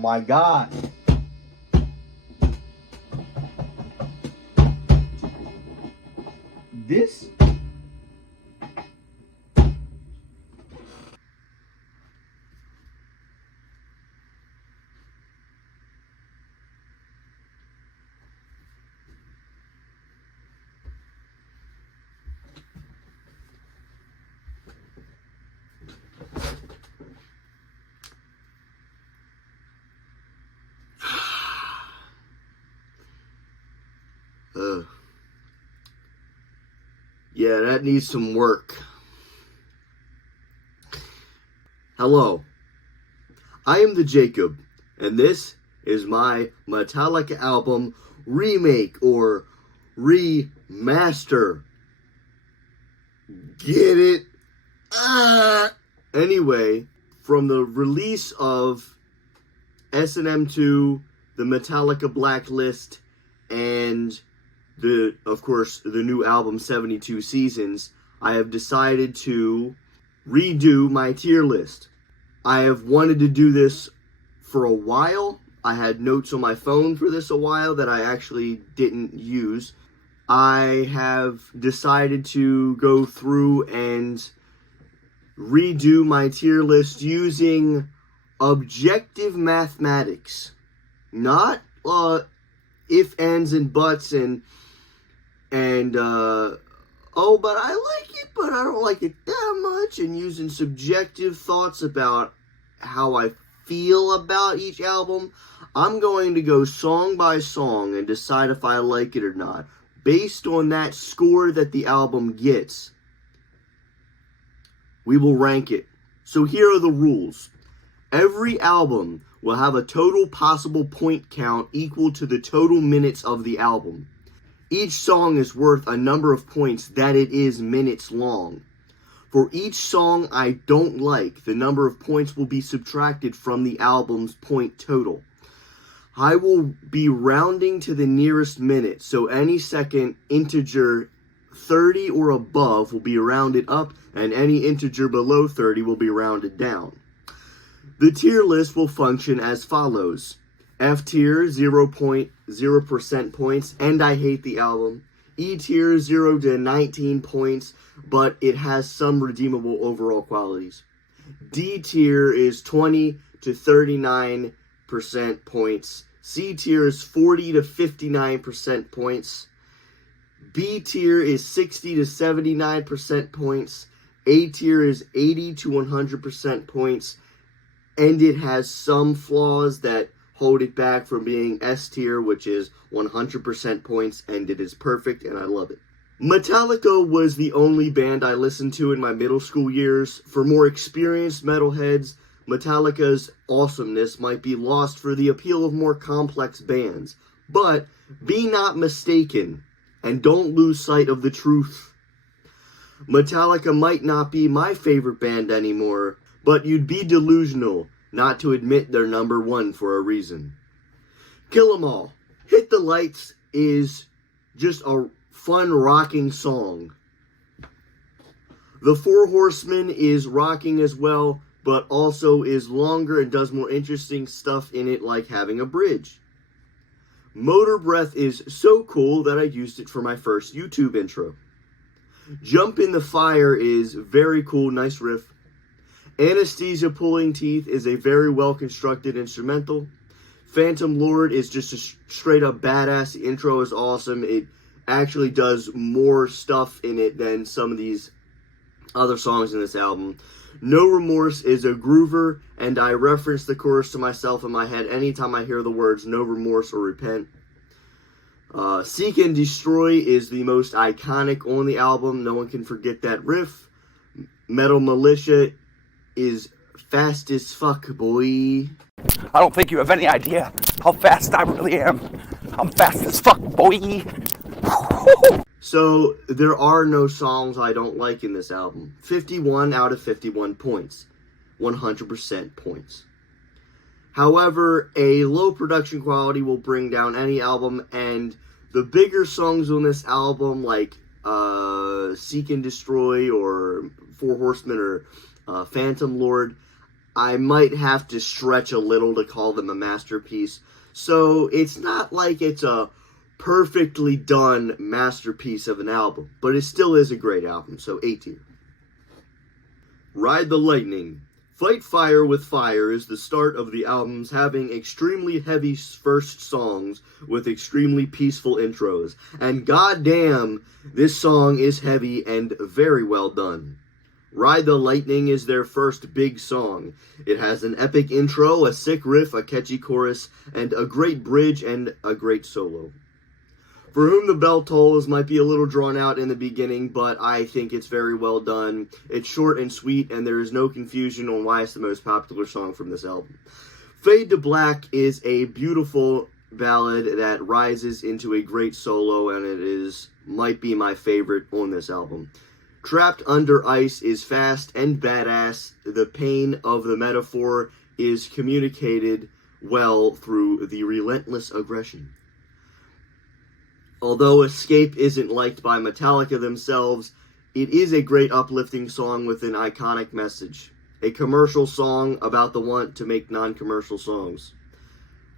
my God. This? Yeah, that needs some work. Hello, I am the Jacob, and this is my Metallica album remake or remaster. Get it? Anyway, from the release of S&M2, the Metallica Blacklist, and of course, the new album 72 Seasons, I have decided to redo my tier list. I have wanted to do this for a while. I had notes on my phone for this a while that I actually didn't use. I have decided to go through and redo my tier list using objective mathematics. Not if, ands, and buts and oh, but I like it, but I don't like it that much, and using subjective thoughts about how I feel about each album. I'm going to go song by song and decide if I like it or not, based on that score that the album gets. We will rank it. So here are the rules. Every album will have a total possible point count equal to the total minutes of the album. Each song is worth a number of points that it is minutes long. For each song I don't like, the number of points will be subtracted from the album's point total. I will be rounding to the nearest minute, so any second integer 30 or above will be rounded up, and any integer below 30 will be rounded down. The tier list will function as follows. F tier, 0.0% points, and I hate the album. E tier, 0 to 19 points, but it has some redeemable overall qualities. D tier is 20 to 39% points. C tier is 40 to 59% points. B tier is 60 to 79% points. A tier is 80 to 100% points. And it has some flaws that hold it back from being S tier, which is 100% points, and it is perfect, and I love it. Metallica was the only band I listened to in my middle school years. For more experienced metalheads, Metallica's awesomeness might be lost for the appeal of more complex bands. But be not mistaken, and don't lose sight of the truth. Metallica might not be my favorite band anymore, but you'd be delusional not to admit they're number one for a reason. Kill 'Em All. Hit the Lights is just a fun rocking song. The Four Horsemen is rocking as well, but also is longer and does more interesting stuff in it, like having a bridge. Motor Breath is so cool that I used it for my first YouTube intro. Jump in the Fire is very cool, nice riff. Anesthesia Pulling Teeth is a very well-constructed instrumental. Phantom Lord is just a straight-up badass. The intro is awesome. It actually does more stuff in it than some of these other songs in this album. No Remorse is a groover, and I reference the chorus to myself in my head anytime I hear the words No Remorse or Repent. Seek and Destroy is the most iconic on the album. No one can forget that riff. Metal Militia is fast as fuck, boy. I don't think you have any idea how fast I really am. I'm fast as fuck, boy. So, there are no songs I don't like in this album. 51 out of 51 points. 100% points. However, a low production quality will bring down any album, and the bigger songs on this album, like Seek and Destroy or Four Horsemen or Phantom Lord, I might have to stretch a little to call them a masterpiece. So it's not like it's a perfectly done masterpiece of an album, but it still is a great album, so A tier. Ride the Lightning. Fight Fire with Fire is the start of the album's having extremely heavy first songs with extremely peaceful intros. And goddamn, this song is heavy and very well done. Ride the Lightning is their first big song. It has an epic intro, a sick riff, a catchy chorus, and a great bridge and a great solo. For Whom the Bell Tolls might be a little drawn out in the beginning, but I think it's very well done. It's short and sweet, and there is no confusion on why it's the most popular song from this album. Fade to Black is a beautiful ballad that rises into a great solo, and it might be my favorite on this album. Trapped Under Ice is fast and badass. The pain of the metaphor is communicated well through the relentless aggression. Although Escape isn't liked by Metallica themselves, it is a great uplifting song with an iconic message. A commercial song about the want to make non-commercial songs.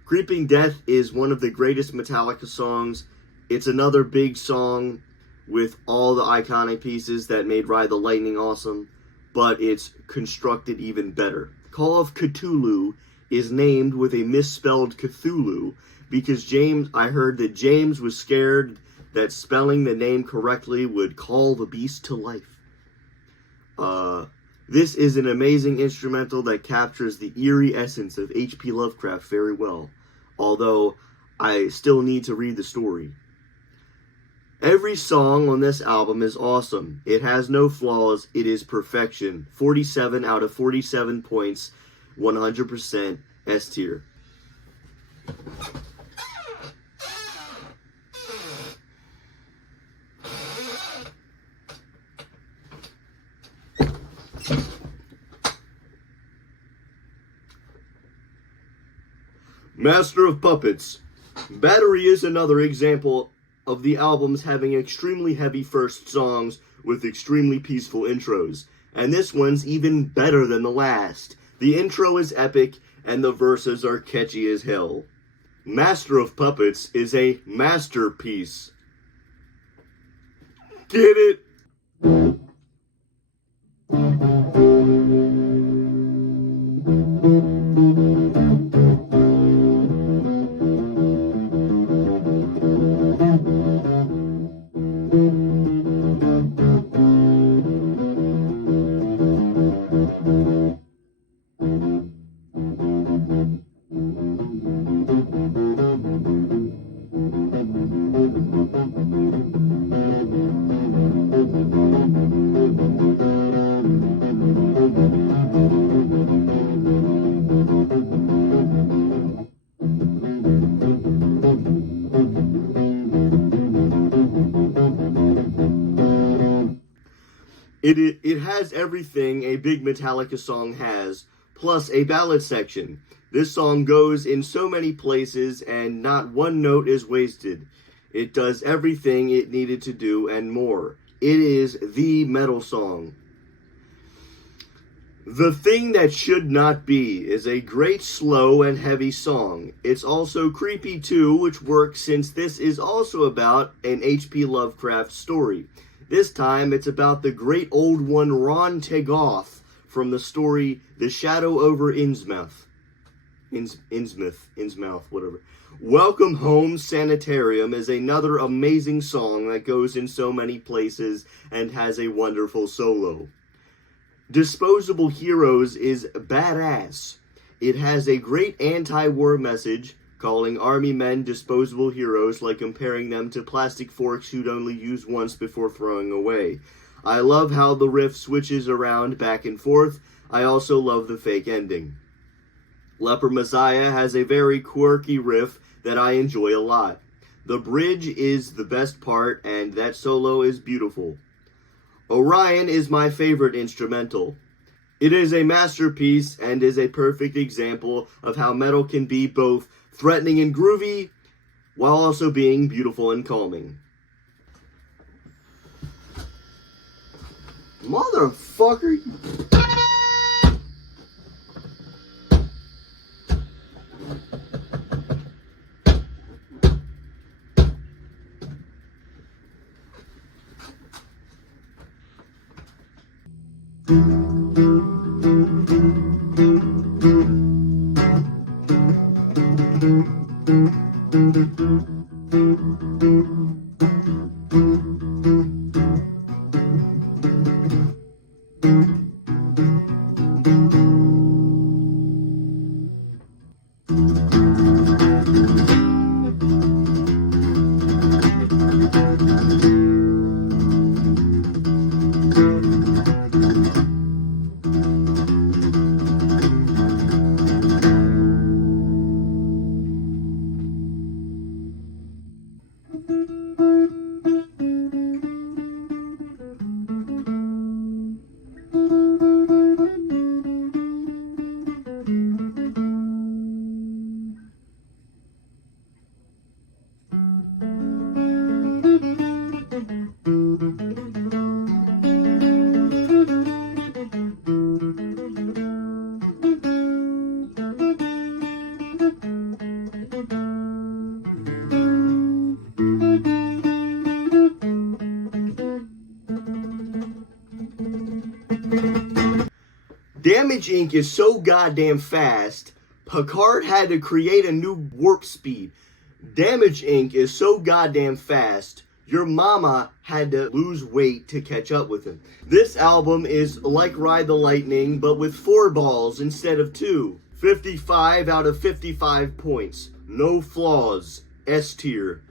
Creeping Death is one of the greatest Metallica songs. It's another big song with all the iconic pieces that made Ride the Lightning awesome, but it's constructed even better. Call of Cthulhu is named with a misspelled Cthulhu because I heard that James was scared that spelling the name correctly would call the beast to life. This is an amazing instrumental that captures the eerie essence of H.P. Lovecraft very well, although I still need to read the story. Every song on this album is awesome. It has no flaws. It is perfection. 47 out of 47 points, 100% S tier. Master of Puppets. Battery is another example of the albums having extremely heavy first songs with extremely peaceful intros, and this one's even better than the last. The intro is epic, and the verses are catchy as hell. Master of Puppets is a masterpiece. Get it? It has everything a big Metallica song has, plus a ballad section. This song goes in so many places and not one note is wasted. It does everything it needed to do and more. It is the metal song. The Thing That Should Not Be is a great slow and heavy song. It's also creepy too, which works since this is also about an H.P. Lovecraft story. This time, it's about the great old one Ron Tegoth from the story The Shadow over Innsmouth, whatever. Welcome Home Sanitarium is another amazing song that goes in so many places and has a wonderful solo. Disposable Heroes is badass. It has a great anti-war message, calling army men disposable heroes like comparing them to plastic forks you'd only use once before throwing away. I love how the riff switches around back and forth. I also love the fake ending. Leper Messiah has a very quirky riff that I enjoy a lot. The bridge is the best part, and that solo is beautiful. Orion is my favorite instrumental. It is a masterpiece and is a perfect example of how metal can be both threatening and groovy, while also being beautiful and calming. Motherfucker! Damage Inc. is so goddamn fast, Picard had to create a new warp speed. Damage Inc. is so goddamn fast, your mama had to lose weight to catch up with him. This album is like Ride the Lightning, but with 4 balls instead of 2. 55 out of 55 points. No flaws. S tier.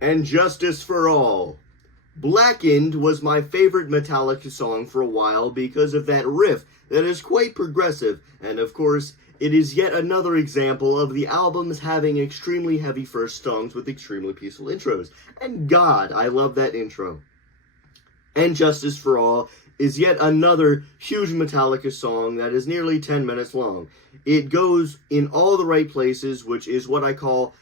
And Justice for All. Blackened was my favorite Metallica song for a while because of that riff that is quite progressive, and of course, it is yet another example of the albums having extremely heavy first songs with extremely peaceful intros. And God, I love that intro. And Justice for All is yet another huge Metallica song that is nearly 10 minutes long. It goes in all the right places, which is what I call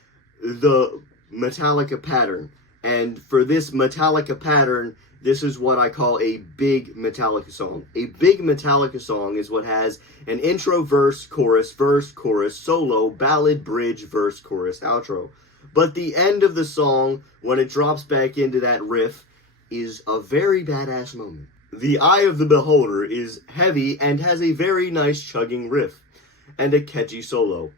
the Metallica pattern. And for this Metallica pattern, this is what I call a big Metallica song. A big Metallica song is what has an intro, verse, chorus, solo, ballad, bridge, verse, chorus, outro. But the end of the song, when it drops back into that riff, is a very badass moment. The Eye of the Beholder is heavy and has a very nice chugging riff and a catchy solo.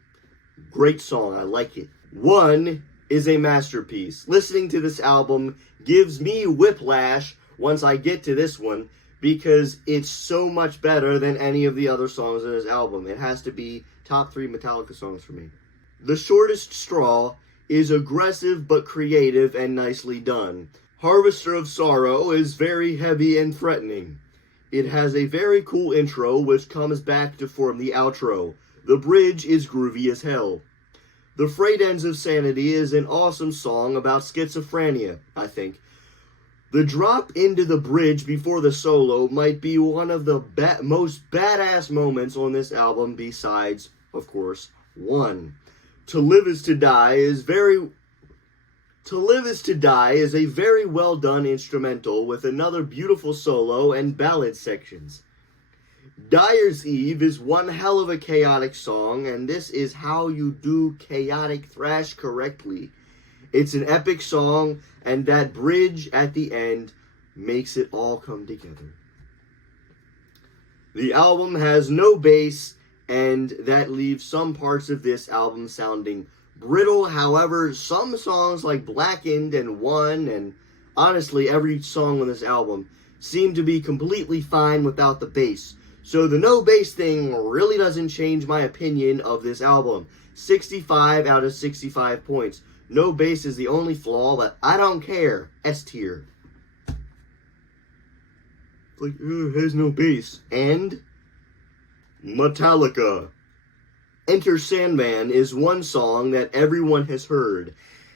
Great song, I like it. One is a masterpiece. Listening to this album gives me whiplash once I get to this one because it's so much better than any of the other songs in this album. It has to be top 3 Metallica songs for me. The Shortest Straw is aggressive but creative and nicely done. Harvester of Sorrow is very heavy and threatening. It has a very cool intro which comes back to form the outro. The bridge is groovy as hell. The Frayed Ends of Sanity is an awesome song about schizophrenia, I think. The drop into the bridge before the solo might be one of the most badass moments on this album besides, of course, one. To Live Is To Die is a very well done instrumental with another beautiful solo and ballad sections. Dyer's Eve is one hell of a chaotic song, and this is how you do chaotic thrash correctly. It's an epic song, and that bridge at the end makes it all come together. The album has no bass, and that leaves some parts of this album sounding brittle. However, some songs like Blackened and One, and honestly every song on this album, seem to be completely fine without the bass. So the no bass thing really doesn't change my opinion of this album. 65 out of 65 points. No bass is the only flaw, but I don't care. S tier. Like, it has no bass. And Metallica. Enter Sandman is one song that everyone has heard,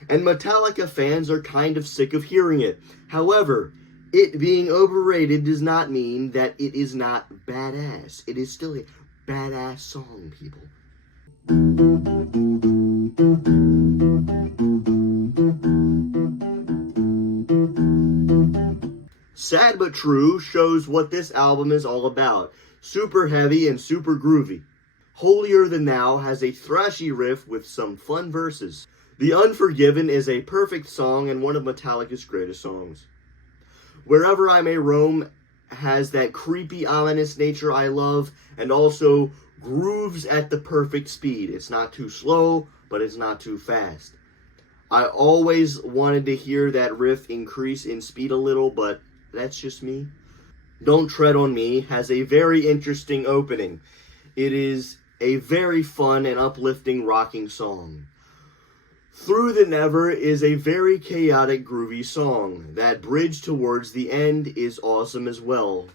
and Metallica fans are kind of sick of hearing it. However, it being overrated does not mean that it is not badass. It is still a badass song, people. Sad But True shows what this album is all about. Super heavy and super groovy. Holier Than Thou has a thrashy riff with some fun verses. The Unforgiven is a perfect song and one of Metallica's greatest songs. Wherever I May Roam has that creepy, ominous nature I love, and also grooves at the perfect speed. It's not too slow, but it's not too fast. I always wanted to hear that riff increase in speed a little, but that's just me. Don't Tread on Me has a very interesting opening. It is a very fun and uplifting rocking song. Through the Never is a very chaotic, groovy song. That bridge towards the end is awesome as well.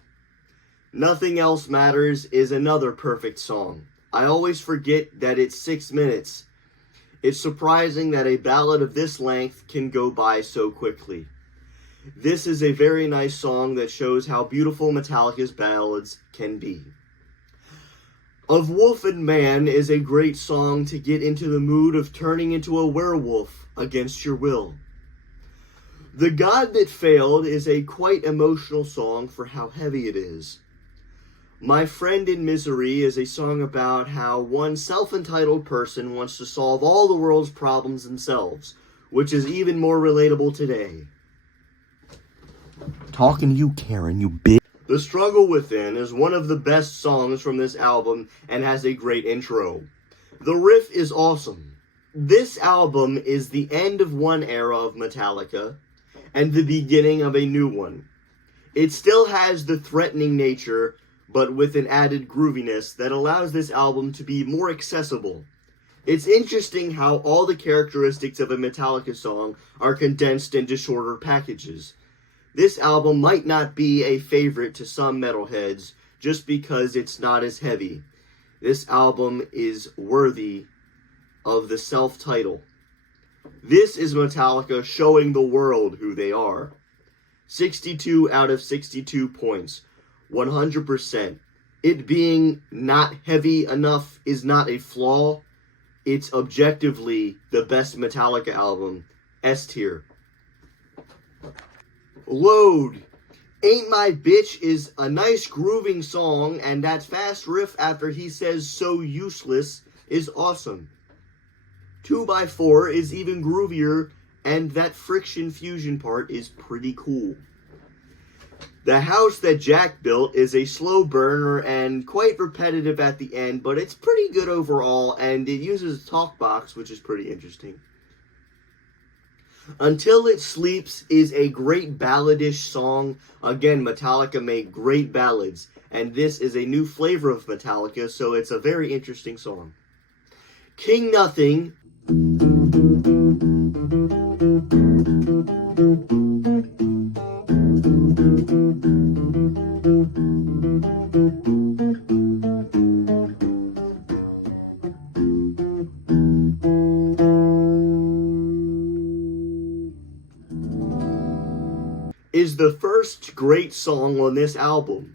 Nothing Else Matters is another perfect song. I always forget that it's 6 minutes. It's surprising that a ballad of this length can go by so quickly. This is a very nice song that shows how beautiful Metallica's ballads can be. Of Wolf and Man is a great song to get into the mood of turning into a werewolf against your will. The God That Failed is a quite emotional song for how heavy it is. My Friend in Misery is a song about how one self-entitled person wants to solve all the world's problems themselves, which is even more relatable today. Talking to you, Karen, you bitch. The Struggle Within is one of the best songs from this album and has a great intro. The riff is awesome. This album is the end of one era of Metallica and the beginning of a new one. It still has the threatening nature, but with an added grooviness that allows this album to be more accessible. It's interesting how all the characteristics of a Metallica song are condensed into shorter packages. This album might not be a favorite to some metalheads just because it's not as heavy. This album is worthy of the self-title. This is Metallica showing the world who they are. 62 out of 62 points. 100%. It being not heavy enough is not a flaw. It's objectively the best Metallica album. S tier. Load. Ain't My Bitch is a nice grooving song, and that fast riff after he says so useless is awesome. 2x4 is even groovier, and that friction fusion part is pretty cool. The House That Jack Built is a slow burner and quite repetitive at the end, but it's pretty good overall, and it uses a talk box, which is pretty interesting. Until It Sleeps is a great balladish song. Again, Metallica make great ballads, and this is a new flavor of Metallica, so it's a very interesting song. King Nothing is the first great song on this album.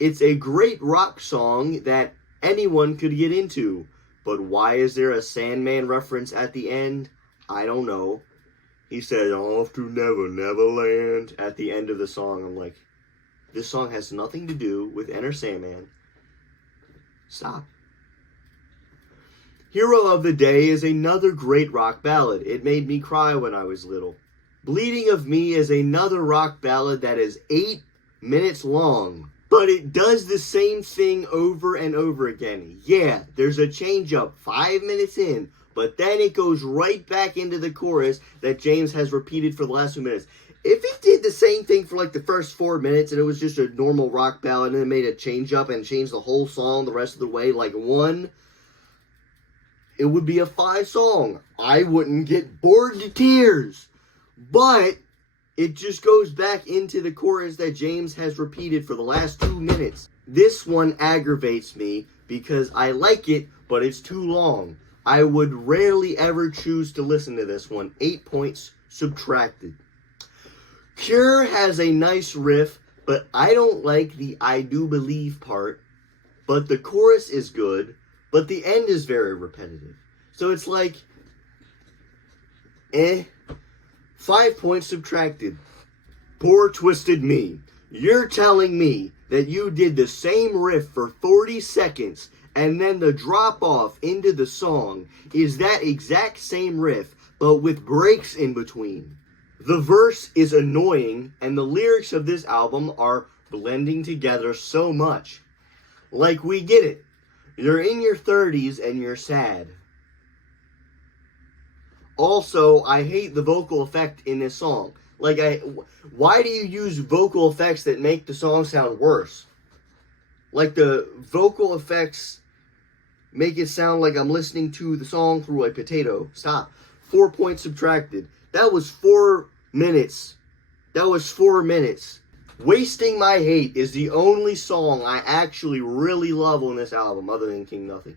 It's a great rock song that anyone could get into, but why is there a Sandman reference at the end? I don't know. He said, "Off to Never Never Land" at the end of the song. I'm like, this song has nothing to do with Enter Sandman. Stop. Hero of the Day is another great rock ballad. It made me cry when I was little. Bleeding of Me is another rock ballad that is 8 minutes long, but it does the same thing over and over again. Yeah, there's a change up 5 minutes in, but then it goes right back into the chorus that James has repeated for the last 2 minutes. If it did the same thing for like the first 4 minutes and it was just a normal rock ballad and then made a change up and changed the whole song the rest of the way like one, it would be a 5 song. I wouldn't get bored to tears. But it just goes back into the chorus that James has repeated for the last 2 minutes. This one aggravates me because I like it, but it's too long. I would rarely ever choose to listen to this one. 8 points subtracted. Cure has a nice riff, but I don't like the I Do Believe part. But the chorus is good, but the end is very repetitive. So it's like, 5 points subtracted. Poor Twisted Me. You're telling me that you did the same riff for 40 seconds And then the drop off into the song is that exact same riff, but with breaks in between. The verse is annoying, and the lyrics of this album are blending together so much. Like, we get it. You're in your 30s and you're sad. Also, I hate the vocal effect in this song. Like, why do you use vocal effects that make the song sound worse? Like, the vocal effects make it sound like I'm listening to the song through a potato. Stop. 4 points subtracted. That was 4 minutes. That was 4 minutes. Wasting My Hate is the only song I actually really love on this album, other than King Nothing.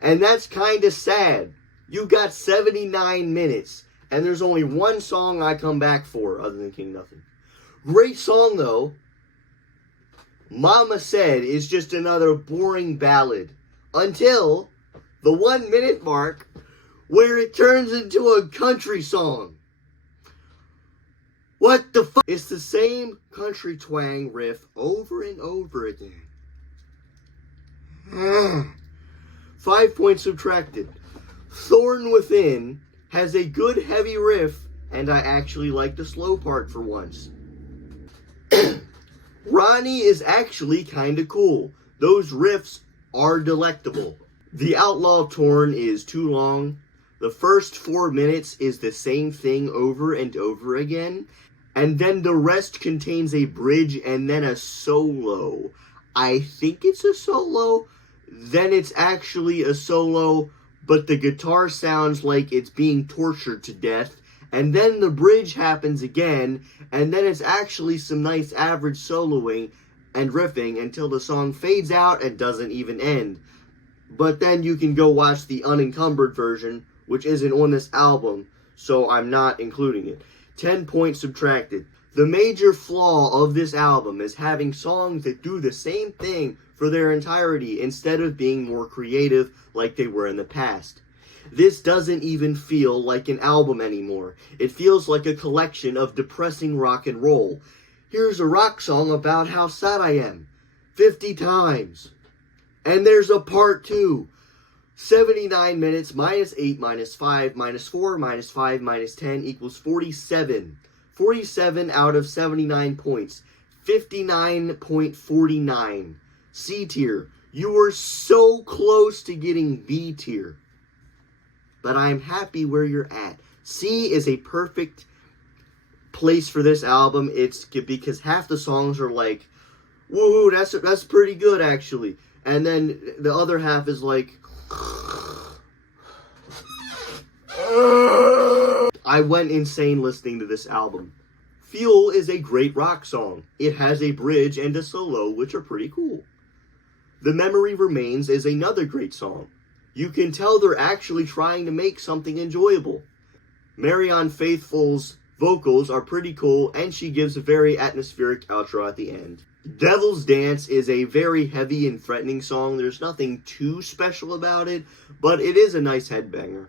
And that's kind of sad. You got 79 minutes, and there's only one song I come back for, other than King Nothing. Great song, though. Mama Said is just another boring ballad. Until the 1 minute mark, where it turns into a country song. What the fuck? It's the same country twang riff over and over again. 5 points subtracted. Thorn Within has a good heavy riff, and I actually like the slow part for once. Ronnie is actually kinda cool. Those riffs are delectable. The Outlaw Torn is too long. The first 4 minutes is the same thing over and over again. And then the rest contains a bridge and then a solo. I think it's a solo. Then it's actually a solo, but the guitar sounds like it's being tortured to death. And then the bridge happens again, and then it's actually some nice average soloing and riffing until the song fades out and doesn't even end. But then you can go watch the unencumbered version, which isn't on this album, so I'm not including it. 10 points subtracted. The major flaw of this album is having songs that do the same thing for their entirety instead of being more creative like they were in the past. This doesn't even feel like an album anymore. It feels like a collection of depressing rock and roll. Here's a rock song about how sad I am. 50 times. And there's a part 2. 79 minutes minus 8 minus 5 minus 4 minus 5 minus 10 equals 47. 47 out of 79 points. 59.49. C tier. You were so close to getting B tier. But I'm happy where you're at. C is a perfect place for this album. It's because half the songs are like, woohoo, that's pretty good actually. And then the other half is like, I went insane listening to this album. Fuel is a great rock song. It has a bridge and a solo, which are pretty cool. The Memory Remains is another great song. You can tell they're actually trying to make something enjoyable. Marianne Faithfull's vocals are pretty cool, and she gives a very atmospheric outro at the end. Devil's Dance is a very heavy and threatening song. There's nothing too special about it, but it is a nice headbanger.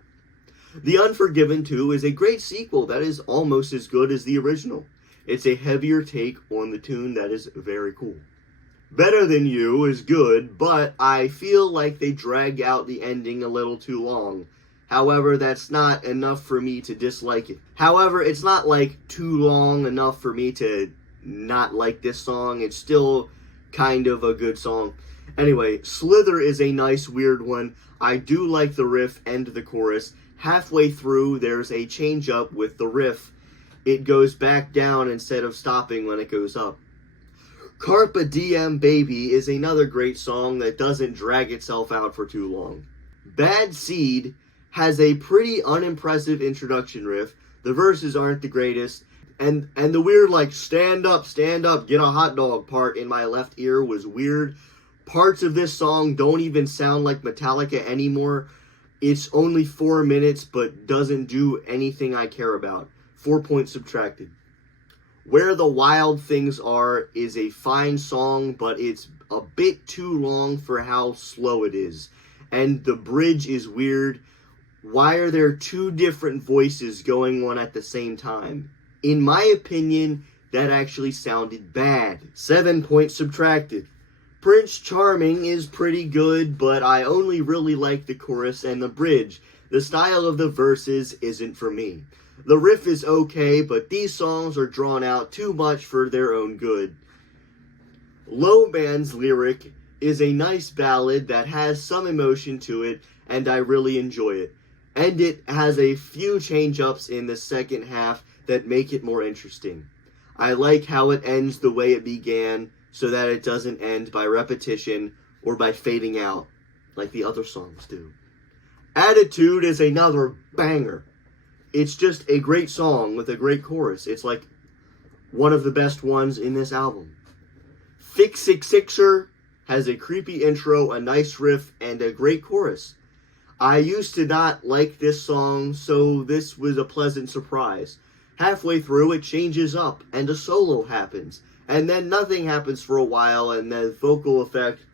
The Unforgiven 2 is a great sequel that is almost as good as the original. It's a heavier take on the tune that is very cool. Better Than You is good, but I feel like they drag out the ending a little too long. However, that's not enough for me to dislike it. However, it's not like too long enough for me to not like this song. It's still kind of a good song. Anyway, Slither is a nice weird one. I do like the riff and the chorus. Halfway through, there's a change up with the riff. It goes back down instead of stopping when it goes up. Carpe Diem Baby is another great song that doesn't drag itself out for too long. Bad Seed has a pretty unimpressive introduction riff. The verses aren't the greatest. And the weird, like, stand up, get a hot dog part in my left ear was weird. Parts of this song don't even sound like Metallica anymore. It's only 4 minutes, but doesn't do anything I care about. 4 points subtracted. Where the Wild Things Are is a fine song, but it's a bit too long for how slow it is. And the bridge is weird. Why are there two different voices going on at the same time? In my opinion, that actually sounded bad. 7 points subtracted. Prince Charming is pretty good, but I only really like the chorus and the bridge. The style of the verses isn't for me. The riff is okay, but these songs are drawn out too much for their own good. Low Man's lyric is a nice ballad that has some emotion to it, and I really enjoy it. And it has a few change-ups in the second half that make it more interesting. I like how it ends the way it began, so that it doesn't end by repetition or by fading out, like the other songs do. Attitude is another banger. It's just a great song with a great chorus. It's like one of the best ones in this album. Fix It Sixer has a creepy intro, a nice riff, and a great chorus. I used to not like this song, so this was a pleasant surprise. Halfway through, it changes up, and a solo happens. And then nothing happens for a while, and the vocal effect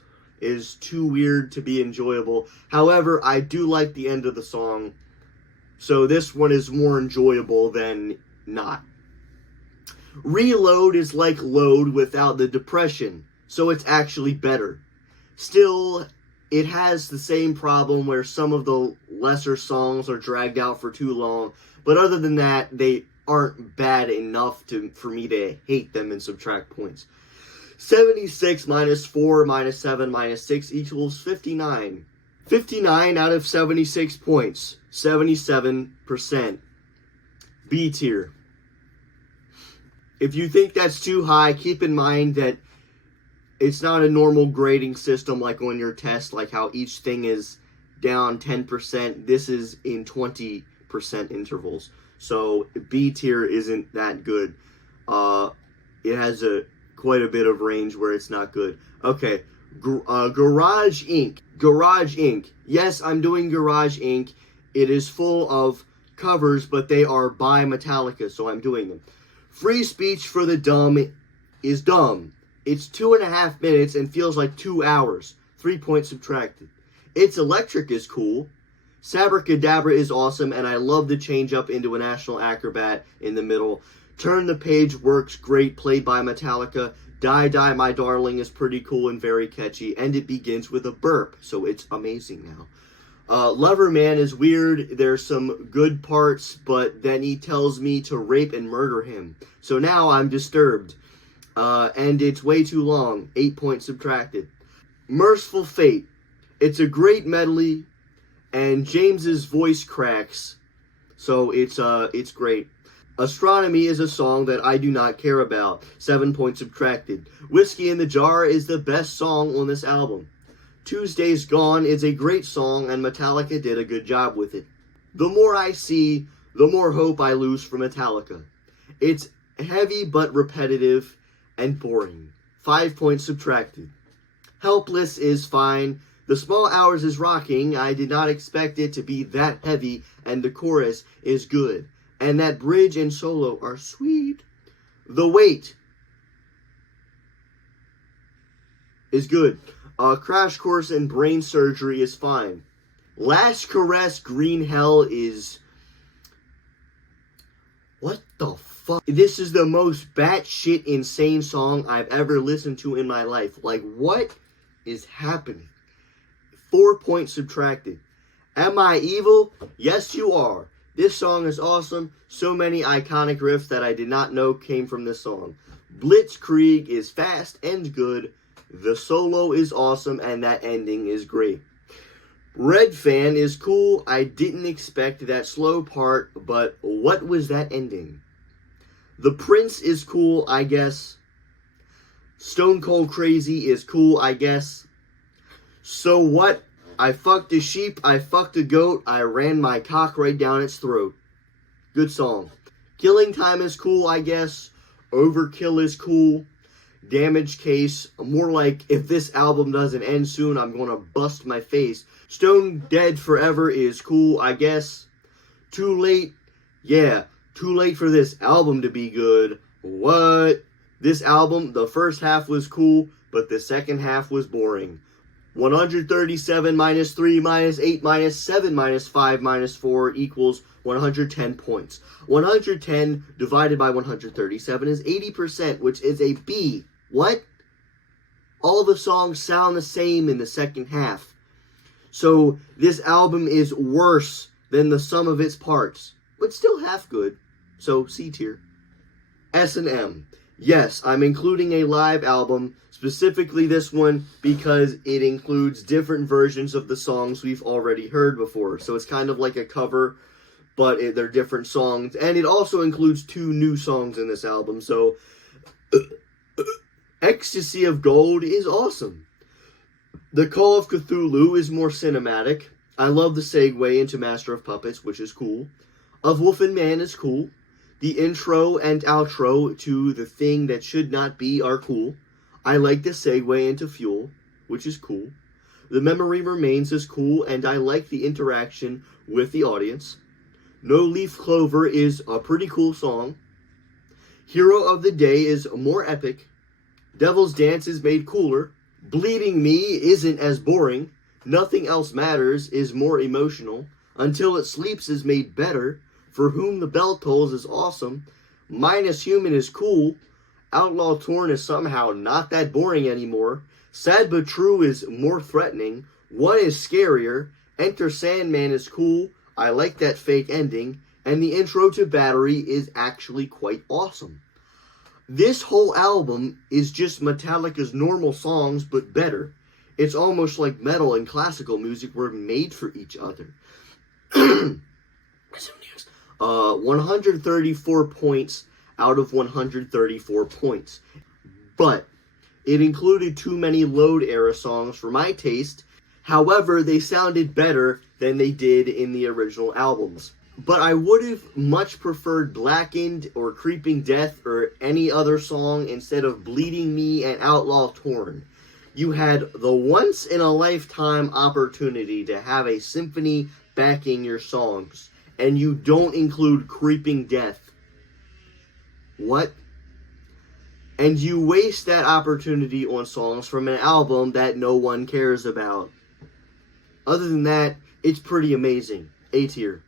is too weird to be enjoyable. However, I do like the end of the song, so this one is more enjoyable than not. Reload is like Load without the depression, so it's actually better. Still, it has the same problem where some of the lesser songs are dragged out for too long, but other than that, they aren't bad enough for me to hate them and subtract points. 76 minus 4 minus 7 minus 6 equals 59. 59 out of 76 points. 77%. B tier. If you think that's too high, keep in mind that it's not a normal grading system like on your test, like how each thing is down 10%. This is in 20% intervals. So B tier isn't that good. It has quite a bit of range where it's not good. Okay, Garage Inc. Garage Inc. Yes, I'm doing Garage Inc. It is full of covers, but they are by Metallica, so I'm doing them. Free Speech for the Dumb is dumb. It's 2.5 minutes and feels like 2 hours. 3 points subtracted. It's Electric is cool. Sabracadabra is awesome, and I love the change up into a National Acrobat in the middle. Turn the Page works great, played by Metallica. Die Die My Darling is pretty cool and very catchy, and it begins with a burp, so it's amazing now. Lover Man is weird. There's some good parts, but then he tells me to rape and murder him. So now I'm disturbed. And it's way too long. 8 points subtracted. Merciful Fate. It's a great medley, and James's voice cracks, so it's great. Astronomy is a song that I do not care about. 7 points subtracted. Whiskey in the Jar is the best song on this album. Tuesday's Gone is a great song, and Metallica did a good job with it. The more I see, the more hope I lose for Metallica. It's heavy but repetitive and boring. 5 points subtracted. Helpless is fine. The Small Hours is rocking. I did not expect it to be that heavy, and the chorus is good. And that bridge and solo are sweet. The Wait is good. Crash Course and Brain Surgery is fine. Last Caress, Green Hell is... What the fuck? This is the most batshit insane song I've ever listened to in my life. Like, what is happening? 4 points subtracted. Am I evil? Yes, you are. This song is awesome. So many iconic riffs that I did not know came from this song. Blitzkrieg is fast and good. The solo is awesome, and that ending is great. Red Fan is cool. I didn't expect that slow part, but what was that ending? The Prince is cool, I guess. Stone Cold Crazy is cool, I guess. So what? I fucked a sheep, I fucked a goat, I ran my cock right down its throat. Good song. Killing Time is cool, I guess. Overkill is cool. Damage Case, more like, if this album doesn't end soon, I'm gonna bust my face. Stone Dead Forever is cool, I guess. Too Late, yeah, too late for this album to be good. What? This album, the first half was cool, but the second half was boring. 137 minus 3 minus 8 minus 7 minus 5 minus 4 equals 110 points. 110 divided by 137 is 80%, which is a B. What? All the songs sound the same in the second half. So this album is worse than the sum of its parts, but still half good. So C tier. S&M. Yes, I'm including a live album, specifically this one, because it includes different versions of the songs we've already heard before. So it's kind of like a cover, but they're different songs. And it also includes 2 new songs in this album. So Ecstasy of Gold is awesome. The Call of Cthulhu is more cinematic. I love the segue into Master of Puppets, which is cool. Of Wolf and Man is cool. The intro and outro to The Thing That Should Not Be are cool. I like the segue into Fuel, which is cool. The Memory Remains is cool, and I like the interaction with the audience. No Leaf Clover is a pretty cool song. Hero of the Day is more epic. Devil's Dance is made cooler. Bleeding Me isn't as boring. Nothing Else Matters is more emotional. Until It Sleeps is made better. For Whom the Bell Tolls is awesome. Minus Human is cool. Outlaw Torn is somehow not that boring anymore. Sad But True is more threatening. One is scarier. Enter Sandman is cool. I like that fake ending. And the intro to Battery is actually quite awesome. This whole album is just Metallica's normal songs, but better. It's almost like metal and classical music were made for each other. 134 points out of 134 points. But it included too many Load era songs for my taste. However, they sounded better than they did in the original albums. But I would have much preferred Blackened or Creeping Death or any other song instead of Bleeding Me and Outlaw Torn. You had the once-in-a-lifetime opportunity to have a symphony backing your songs, and you don't include Creeping Death. What? And you waste that opportunity on songs from an album that no one cares about. Other than that, it's pretty amazing. A tier.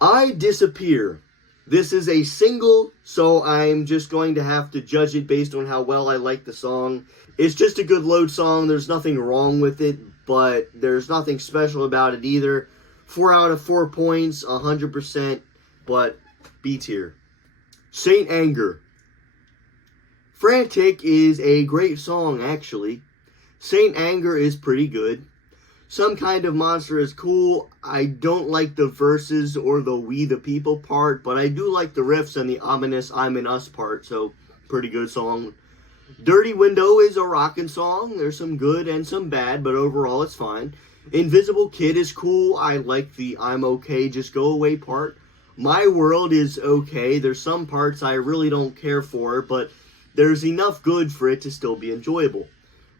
I Disappear. This is a single, so I'm just going to have to judge it based on how well I like the song. It's just a good Load song. There's nothing wrong with it, but there's nothing special about it either. 4 out of 4 points, 100%, but B tier. Saint Anger. Frantic is a great song, actually. Saint Anger is pretty good. Some Kind of Monster is cool. I don't like the verses or the We the People part, but I do like the riffs and the ominous I'm in Us part, so pretty good song. Dirty Window is a rockin' song. There's some good and some bad, but overall it's fine. Invisible Kid is cool. I like the I'm okay, just go away part. My World is okay. There's some parts I really don't care for, but there's enough good for it to still be enjoyable.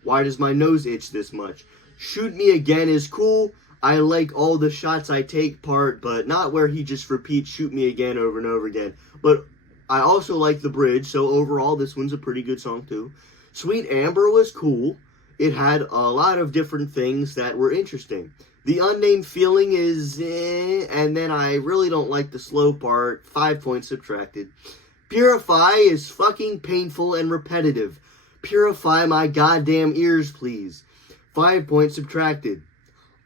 Why does my nose itch this much? Shoot Me Again is cool. I like all the shots I take part, but not where he just repeats shoot me again over and over again. But I also like the bridge, so overall this one's a pretty good song too. Sweet Amber was cool. It had a lot of different things that were interesting. The Unnamed Feeling is and then I really don't like the slow part. 5 points subtracted. Purify is fucking painful and repetitive. Purify my goddamn ears, please. 5 points subtracted.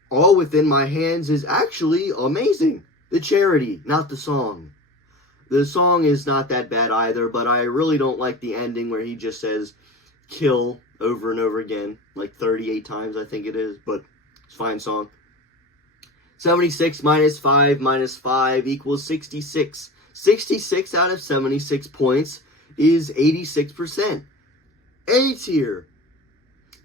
All Within My Hands is actually amazing. The charity, not the song. The song is not that bad either, but I really don't like the ending where he just says kill over and over again, like 38 times I think it is, but it's a fine song. 76 minus 5 equals 66. 66 out of 76 points is 86%. A tier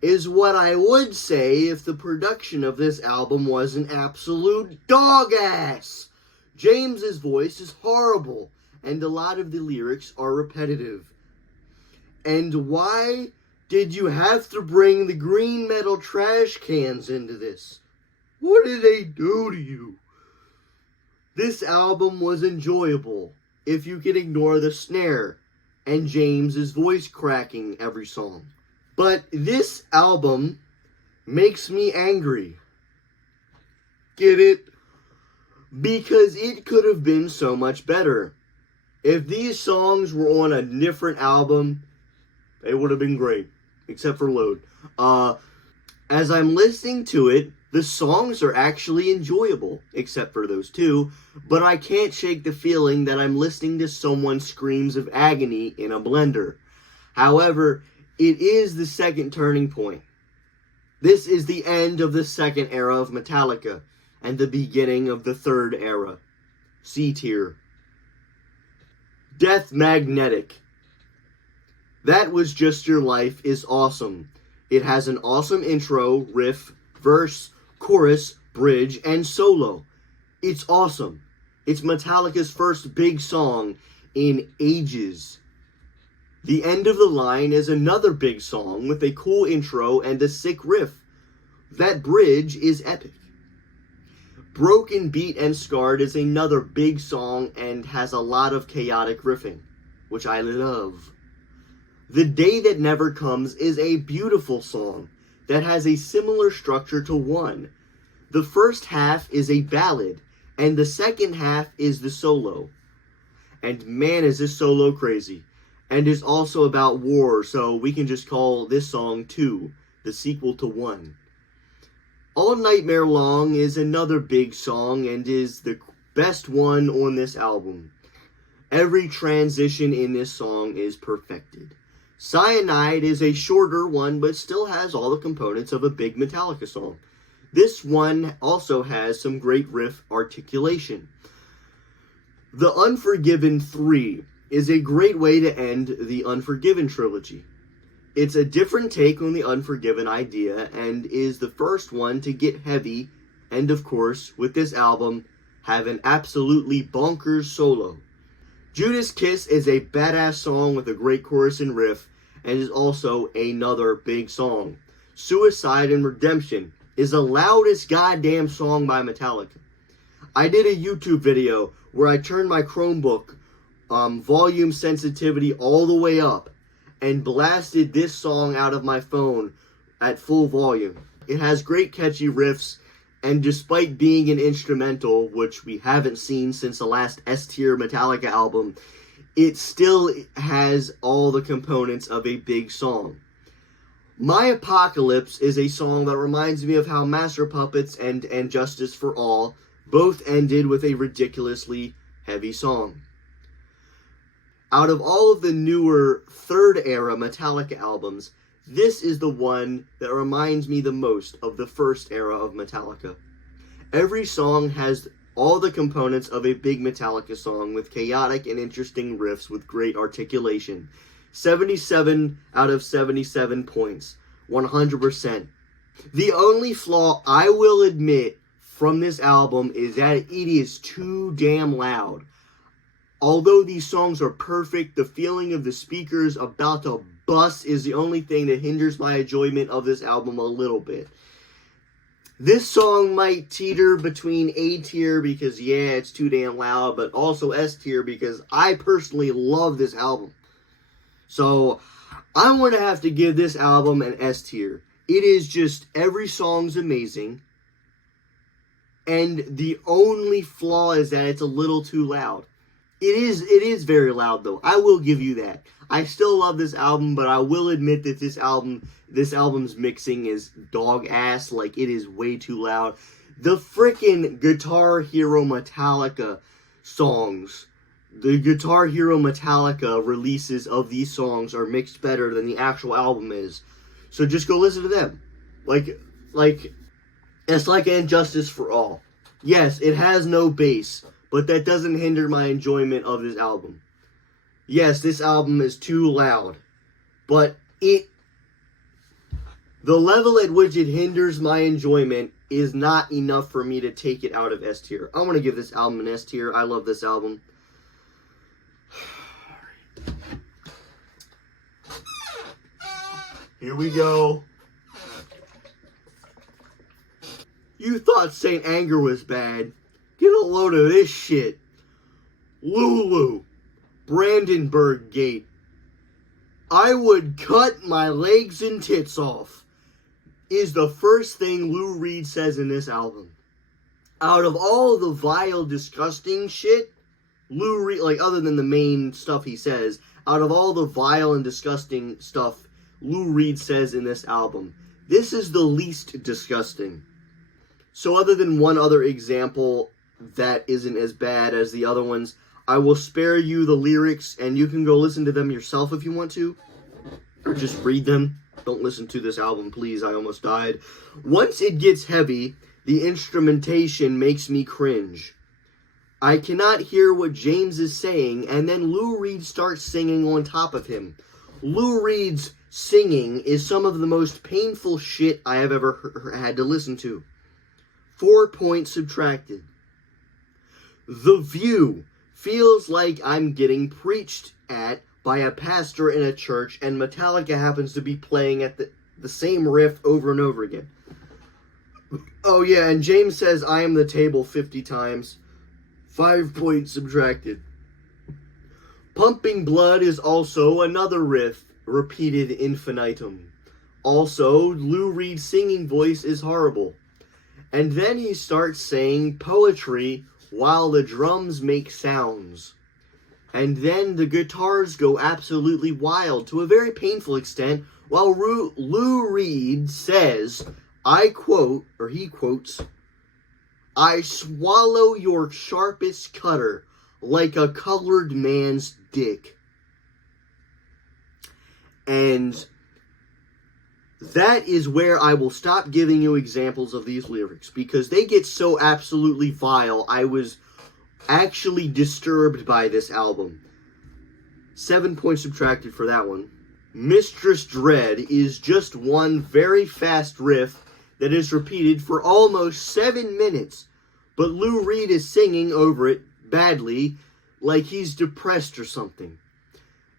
is what I would say if the production of this album was an absolute dog ass. James's voice is horrible, and a lot of the lyrics are repetitive. And why did you have to bring the green metal trash cans into this? What did they do to you? This album was enjoyable if you can ignore the snare and James's voice cracking every song. But this album makes me angry. Get it? Because it could have been so much better. If these songs were on a different album, they would have been great. except for Load. As I'm listening to it, the songs are actually enjoyable, except for those two, but I can't shake the feeling that I'm listening to someone's screams of agony in a blender. However, it is the second turning point. This is the end of the second era of Metallica, and the beginning of the third era. C tier. Death Magnetic. That Was Just Your Life is awesome. It has an awesome intro, riff, verse, chorus, bridge, and solo. It's awesome. It's Metallica's first big song in ages. The end of the line is another big song with a cool intro and a sick riff. That bridge is epic. Broken Beat and Scarred is another big song and has a lot of chaotic riffing, which I love. The Day That Never Comes is a beautiful song that has a similar structure to One. The first half is a ballad, and the second half is the solo. And man, is this solo crazy. And is also about war, so we can just call this song 2, the sequel to 1. All Nightmare Long is another big song and is the best one on this album. Every transition in this song is perfected. Cyanide is a shorter one, but still has all the components of a big Metallica song. This one also has some great riff articulation. The Unforgiven 3 is a great way to end the Unforgiven trilogy. It's a different take on the Unforgiven idea and is the first one to get heavy and, of course, with this album, have an absolutely bonkers solo. Judas Kiss is a badass song with a great chorus and riff and is also another big song. Suicide and Redemption is the loudest goddamn song by Metallica. I did a YouTube video where I turned my Chromebook volume sensitivity all the way up and blasted this song out of my phone at full volume. It has great catchy riffs, and despite being an instrumental, which we haven't seen since the last S-tier Metallica album, it still has all the components of a big song. My Apocalypse is a song that reminds me of how Master Puppets and Justice for All both ended with a ridiculously heavy song. Out of all of the newer third era Metallica albums, this is the one that reminds me the most of the first era of Metallica. Every song has all the components of a big Metallica song with chaotic and interesting riffs with great articulation. 77 out of 77 points. 100%. The only flaw I will admit from this album is that it is too damn loud. Although these songs are perfect, the feeling of the speakers about to bust is the only thing that hinders my enjoyment of this album a little bit. This song might teeter between A tier because, yeah, it's too damn loud, but also S tier because I personally love this album. So, I'm going to have to give this album an S tier. It is just, every song's amazing, and the only flaw is that it's a little too loud. It is very loud, though. I will give you that. I still love this album, but I will admit that this album's mixing is dog ass. Like, it is way too loud. The freaking Guitar Hero Metallica songs, the Guitar Hero Metallica releases of these songs are mixed better than the actual album is. So just go listen to them. Like it's like Injustice for All. Yes, it has no bass, but that doesn't hinder my enjoyment of this album. Yes, this album is too loud, but the level at which it hinders my enjoyment is not enough for me to take it out of S tier. I'm going to give this album an S tier. I love this album. Here we go. You thought Saint Anger was bad. Get a load of this shit. LuLu. Brandenburg Gate. I would cut my legs and tits off is the first thing Lou Reed says in this album. Out of all the vile, disgusting shit, Lou Reed, like other than the main stuff he says, out of all the vile and disgusting stuff Lou Reed says in this album. This is the least disgusting. So other than one other example that isn't as bad as the other ones, I will spare you the lyrics, and you can go listen to them yourself if you want to, or just read them. Don't listen to this album, please. I almost died. Once it gets heavy, the instrumentation makes me cringe. I cannot hear what James is saying, and then Lou Reed starts singing on top of him. Lou Reed's singing is some of the most painful shit I have ever had to listen to. 4 points subtracted. The View feels like I'm getting preached at by a pastor in a church, and Metallica happens to be playing at the same riff over and over again. Oh yeah, and James says I am the table 50 times. 5 points subtracted. Pumping Blood is also another riff, repeated infinitum. Also, Lou Reed's singing voice is horrible. And then he starts saying poetry while the drums make sounds. And then the guitars go absolutely wild to a very painful extent while Lou Reed says, I quote, or he quotes, I swallow your sharpest cutter like a colored man's dick. And that is where I will stop giving you examples of these lyrics, because they get so absolutely vile. I was actually disturbed by this album. 7 points subtracted for that one. Mistress Dread is just one very fast riff that is repeated for almost 7 minutes, but Lou Reed is singing over it badly, like he's depressed or something.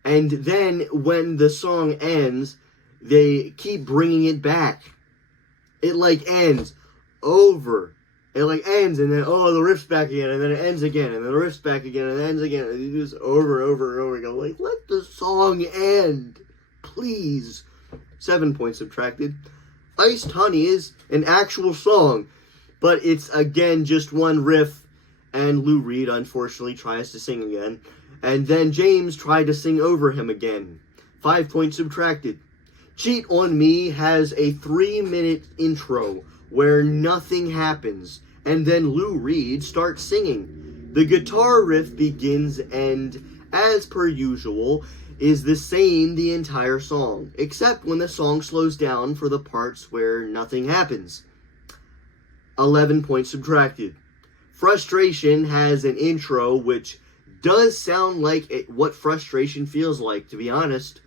And then when the song ends, they keep bringing it back. It ends over. It ends, and then the riff's back again, and then it ends again, and then the riff's back again, and it ends again, and you just over and over and over again. Let the song end, please. 7 points subtracted. Iced Honey is an actual song, but it's again just one riff, and Lou Reed unfortunately tries to sing again, and then James tried to sing over him again. 5 points subtracted. Cheat on Me has a 3-minute intro where nothing happens, and then Lou Reed starts singing. The guitar riff begins and, as per usual, is the same the entire song, except when the song slows down for the parts where nothing happens. 11 points subtracted. Frustration has an intro which does sound like what frustration feels like, to be honest.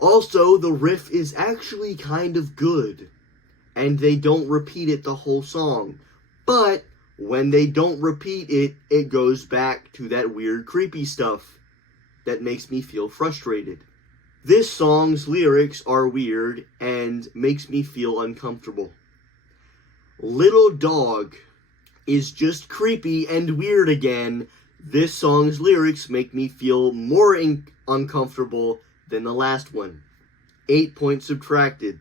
Also, the riff is actually kind of good, and they don't repeat it the whole song. But when they don't repeat it, it goes back to that weird, creepy stuff that makes me feel frustrated. This song's lyrics are weird and makes me feel uncomfortable. Little Dog is just creepy and weird again. This song's lyrics make me feel more uncomfortable than the last one. 8 points subtracted.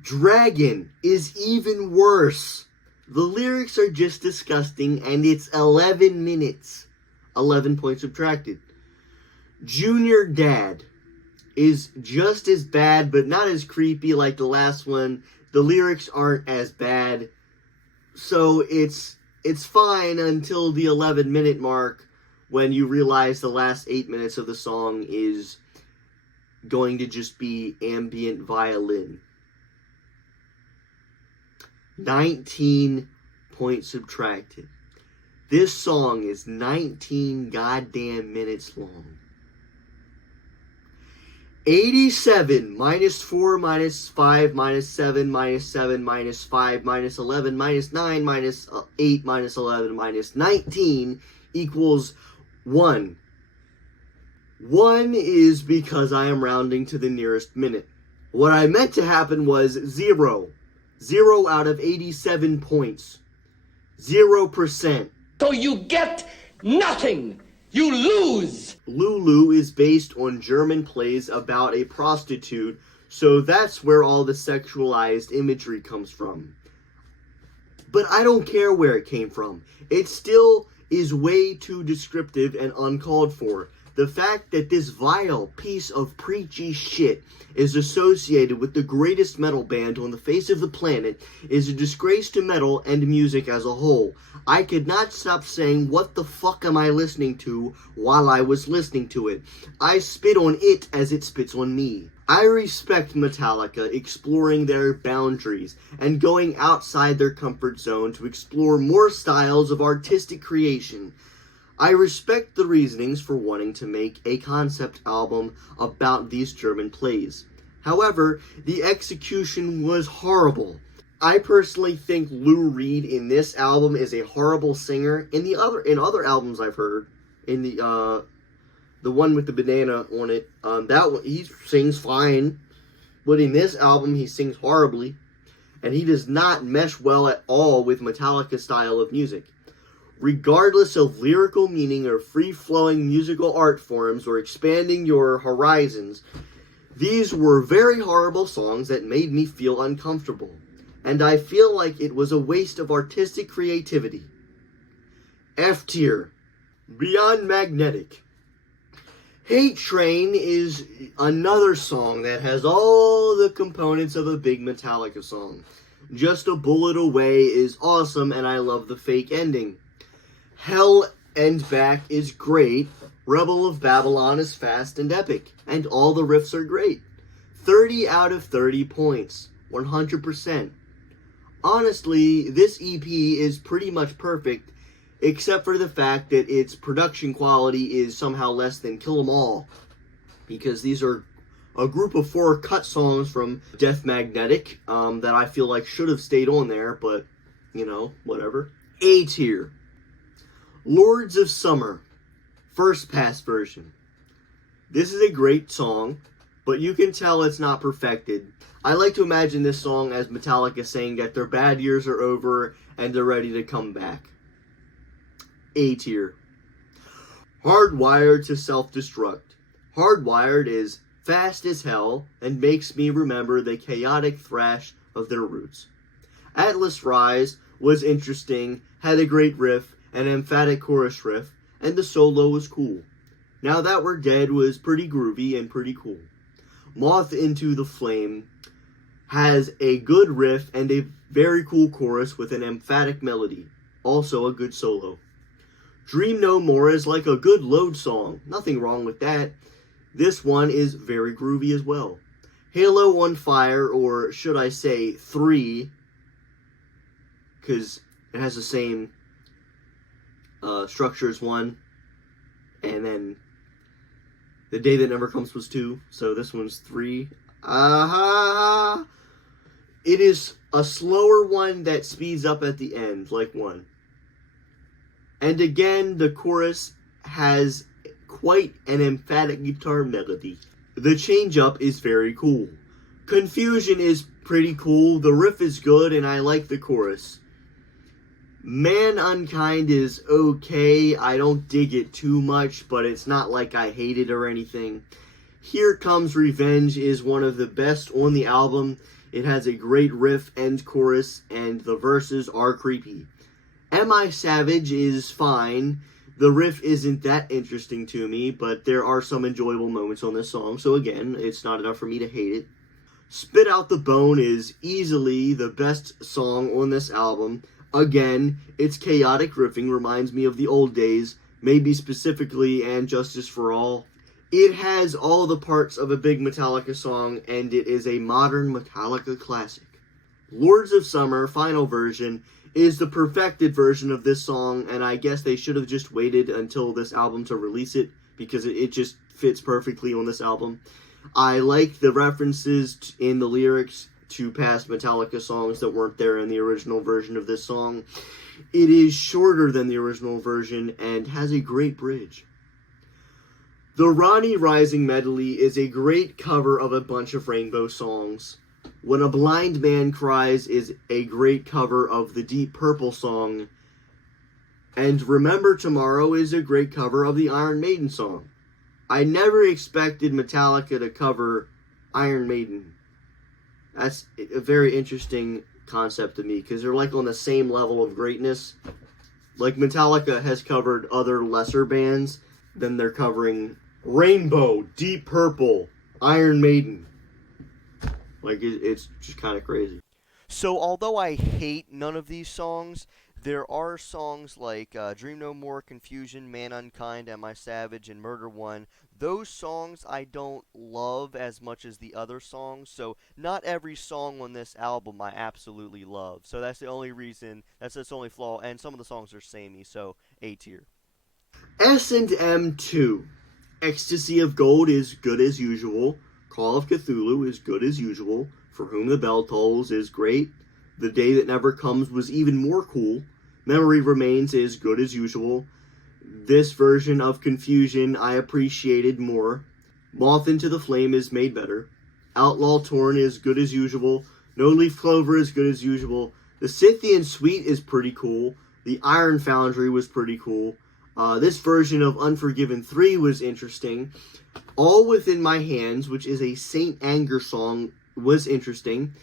Dragon is even worse. The lyrics are just disgusting, and it's 11 minutes. 11 points subtracted. Junior Dad is just as bad, but not as creepy like the last one. The lyrics aren't as bad, so it's fine until the 11-minute mark, when you realize the last 8 minutes of the song is going to just be ambient violin. 19 points subtracted. This song is 19 goddamn minutes long. 87 minus 4 minus 5 minus 7 minus 7 minus 5 minus 11 minus 9 minus 8 minus 11 minus 19 equals 1. 1 is because I am rounding to the nearest minute. What I meant to happen was 0. 0 out of 87 points. 0%. So you get nothing. You lose. LuLu is based on German plays about a prostitute, so that's where all the sexualized imagery comes from. But I don't care where it came from. It still is way too descriptive and uncalled for. The fact that this vile piece of preachy shit is associated with the greatest metal band on the face of the planet is a disgrace to metal and music as a whole. I could not stop saying, what the fuck am I listening to, while I was listening to it. I spit on it as it spits on me. I respect Metallica exploring their boundaries and going outside their comfort zone to explore more styles of artistic creation. I respect the reasonings for wanting to make a concept album about these German plays. However, the execution was horrible. I personally think Lou Reed in this album is a horrible singer. In other albums I've heard, in the one with the banana on it, that one, he sings fine, but in this album he sings horribly, and he does not mesh well at all with Metallica's style of music. Regardless of lyrical meaning or free-flowing musical art forms or expanding your horizons, these were very horrible songs that made me feel uncomfortable, and I feel like it was a waste of artistic creativity. F tier. Beyond Magnetic. Hate Train is another song that has all the components of a big Metallica song. Just a Bullet Away is awesome, and I love the fake ending. Hell and Back is great. Rebel of Babylon is fast and epic, and all the riffs are great. 30 out of 30 points. 100%. Honestly, this EP is pretty much perfect, except for the fact that its production quality is somehow less than Kill 'Em All, because these are a group of 4 cut songs from Death Magnetic that I feel like should have stayed on there, but, you know, whatever. A tier. Lords of Summer, first pass version. This is a great song, but you can tell it's not perfected. I like to imagine this song as Metallica saying that their bad years are over and they're ready to come back. A tier. Hardwired to Self-Destruct. Hardwired is fast as hell and makes me remember the chaotic thrash of their roots. Atlas Rise was interesting, had a great riff, an emphatic chorus riff, and the solo was cool. Now That We're Dead was pretty groovy and pretty cool. Moth into the Flame has a good riff and a very cool chorus with an emphatic melody. Also a good solo. Dream No More is like a good load song. Nothing wrong with that. This one is very groovy as well. Halo on Fire, or should I say 3, because it has the same structure as 1, and then The Day That Never Comes was 2, so this one's 3. It is a slower one that speeds up at the end, like 1. And again, the chorus has quite an emphatic guitar melody. The change-up is very cool. Confusion is pretty cool, the riff is good, and I like the chorus. Man Unkind is okay, I don't dig it too much, but it's not like I hate it or anything. Here Comes Revenge is one of the best on the album. It has a great riff and chorus, and the verses are creepy. Am I Savage is fine. The riff isn't that interesting to me, but there are some enjoyable moments on this song, so again, it's not enough for me to hate it. Spit Out the Bone is easily the best song on this album. Again, its chaotic riffing reminds me of the old days, maybe specifically And Justice for All. It has all the parts of a big Metallica song, and it is a modern Metallica classic. Lords of Summer, final version, is the perfected version of this song, and I guess they should have just waited until this album to release it, because it just fits perfectly on this album. I like the references in the lyrics to past Metallica songs that weren't there in the original version of this song. It is shorter than the original version and has a great bridge. The Ronnie Rising medley is a great cover of a bunch of Rainbow songs. When a Blind Man Cries is a great cover of the Deep Purple song, and Remember Tomorrow is a great cover of the Iron Maiden song. I never expected Metallica to cover Iron Maiden. That's a very interesting concept to me, because they're like on the same level of greatness. Like Metallica has covered other lesser bands, then they're covering Rainbow, Deep Purple, Iron Maiden. Like, it's just kind of crazy. So, although I hate none of these songs, there are songs like Dream No More, Confusion, Man Unkind, Am I Savage, and Murder One. Those songs I don't love as much as the other songs, so not every song on this album I absolutely love. So that's the only reason, that's its only flaw, and some of the songs are samey, so A tier. S&M 2. Ecstasy of Gold is good as usual. Call of Cthulhu is good as usual. For Whom the Bell Tolls is great. The Day That Never Comes was even more cool. Memory Remains is good as usual. This version of Confusion I appreciated more. Moth into the Flame is made better. Outlaw Torn is good as usual. No Leaf Clover is good as usual. The Scythian Suite is pretty cool. The Iron Foundry was pretty cool. This version of Unforgiven 3 was interesting. All Within My Hands, which is a Saint Anger song, was interesting.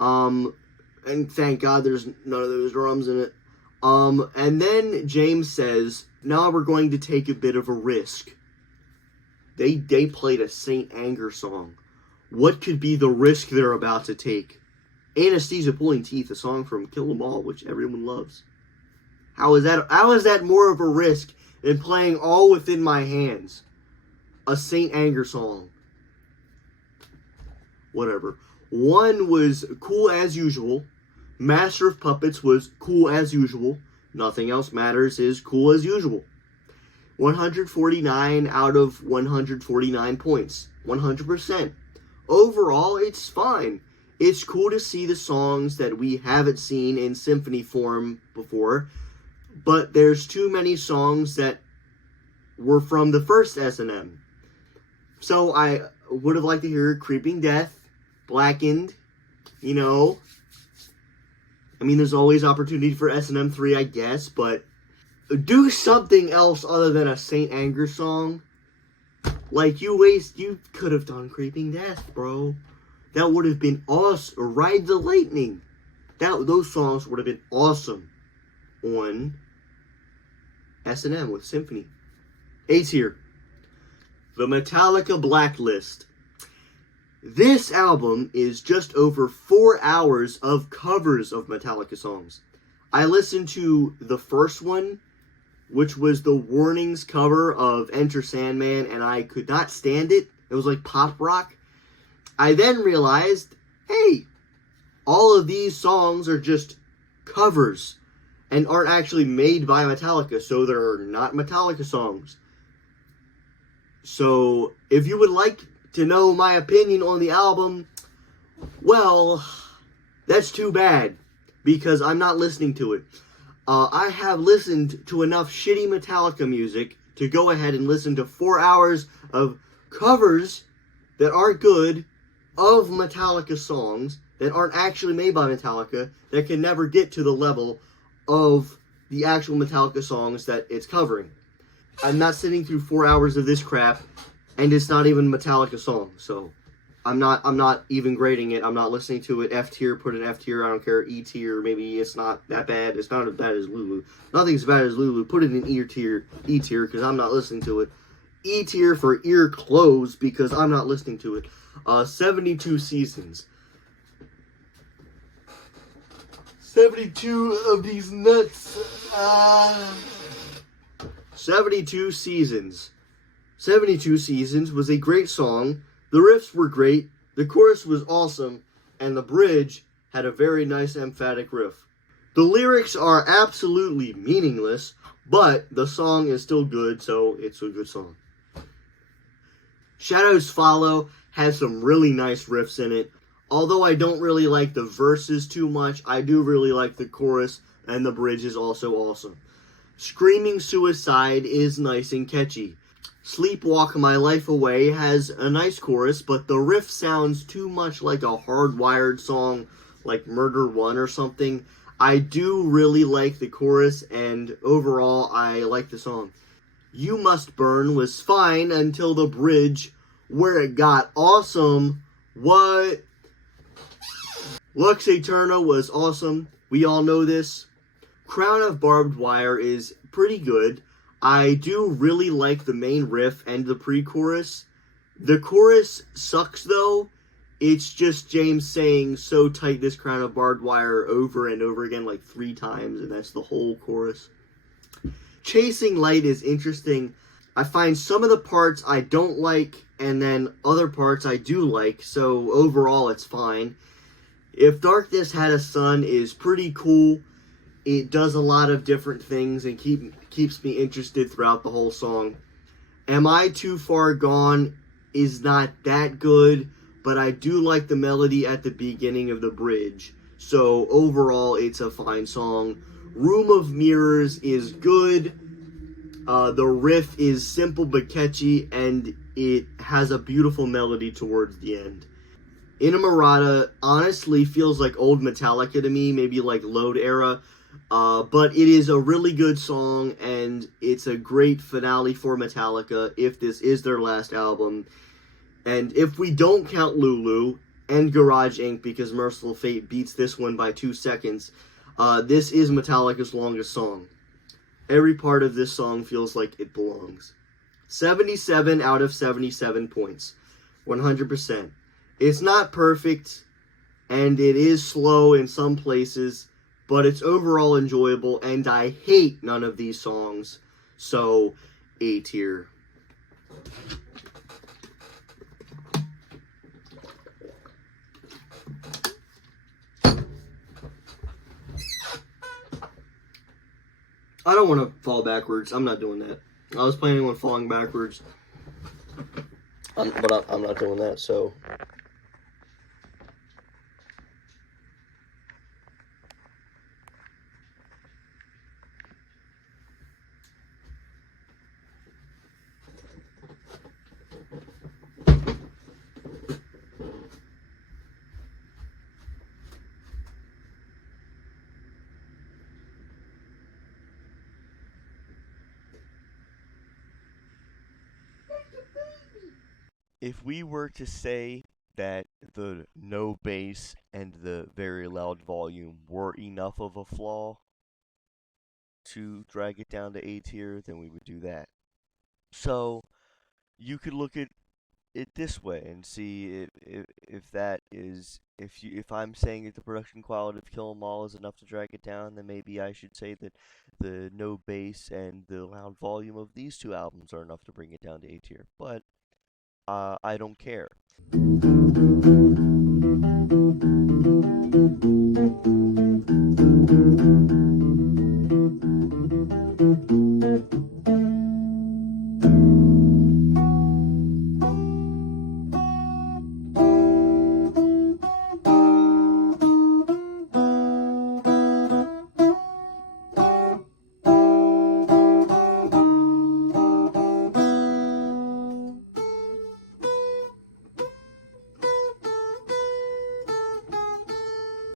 And thank God there's none of those drums in it. And then James says, now we're going to take a bit of a risk. They played a Saint Anger song. What could be the risk they're about to take? Anesthesia Pulling Teeth, a song from Kill 'Em All, which everyone loves. How is that more of a risk than playing All Within My Hands? A Saint Anger song. Whatever. One was cool as usual. Master of Puppets was cool as usual. Nothing Else Matters is cool as usual. 149 out of 149 points. 100%. Overall, it's fine. It's cool to see the songs that we haven't seen in symphony form before, but there's too many songs that were from the first S&M. So I would have liked to hear Creeping Death, Blackened, you know. I mean, there's always opportunity for S&M 3, I guess, but do something else other than a Saint Anger song. Like, you could have done Creeping Death, bro. That would have been awesome. Ride the Lightning. Those songs would have been awesome on S&M with Symphony. A tier. The Metallica Blacklist. This album is just over 4 hours of covers of Metallica songs. I listened to the first one, which was the Warnings cover of Enter Sandman, and I could not stand it. It was like pop rock. I then realized, hey, all of these songs are just covers and aren't actually made by Metallica, so they're not Metallica songs. So, if you would like to know my opinion on the album, well, that's too bad, because I'm not listening to it. I have listened to enough shitty Metallica music to go ahead and listen to 4 hours of covers that aren't good of Metallica songs that aren't actually made by Metallica, that can never get to the level of the actual Metallica songs that it's covering. I'm not sitting through 4 hours of this crap, and it's not even Metallica song, so I'm not even grading it. I'm not listening to it. F tier, put an F tier, I don't care. E tier, maybe it's not that bad. It's not as bad as LuLu. Nothing's as bad as LuLu. Put it in E tier, because I'm not listening to it. E tier for ear closed, because I'm not listening to it. 72 seasons. 72 of these nuts. 72 seasons. 72 Seasons was a great song. The riffs were great, the chorus was awesome, and the bridge had a very nice emphatic riff. The lyrics are absolutely meaningless, but the song is still good, so it's a good song. Shadows Follow has some really nice riffs in it. Although I don't really like the verses too much, I do really like the chorus, and the bridge is also awesome. Screaming Suicide is nice and catchy. Sleepwalk My Life Away has a nice chorus, but the riff sounds too much like a Hardwired song, like Murder One or something. I do really like the chorus, and overall, I like the song. You Must Burn was fine until the bridge, where it got awesome. What? Lux Eterna was awesome. We all know this. Crown of Barbed Wire is pretty good. I do really like the main riff and the pre-chorus. The chorus sucks though. It's just James saying "so tight this crown of barbed wire" over and over again like 3 times, and that's the whole chorus. Chasing Light is interesting. I find some of the parts I don't like, and then other parts I do like, so overall it's fine. If Darkness Had a Sun is pretty cool. It does a lot of different things and keeps me interested throughout the whole song. Am I Too Far Gone is not that good, but I do like the melody at the beginning of the bridge. So overall, it's a fine song. Room of Mirrors is good. The riff is simple but catchy, and it has a beautiful melody towards the end. Inamorata honestly feels like old Metallica to me, maybe like Load era. But it is a really good song, and it's a great finale for Metallica if this is their last album. And if we don't count LuLu and Garage Inc., because Merciful Fate beats this one by 2 seconds, this is Metallica's longest song. Every part of this song feels like it belongs. 77 out of 77 points. 100%. It's not perfect, and it is slow in some places, but it's overall enjoyable, and I hate none of these songs, so A tier. I don't want to fall backwards. I'm not doing that. I was planning on falling backwards, but I'm not doing that, so... If we were to say that the no bass and the very loud volume were enough of a flaw to drag it down to A tier, then we would do that. So you could look at it this way and see if that is if I'm saying that the production quality of Kill 'Em All is enough to drag it down, then maybe I should say that the no bass and the loud volume of these 2 albums are enough to bring it down to A tier. But I don't care.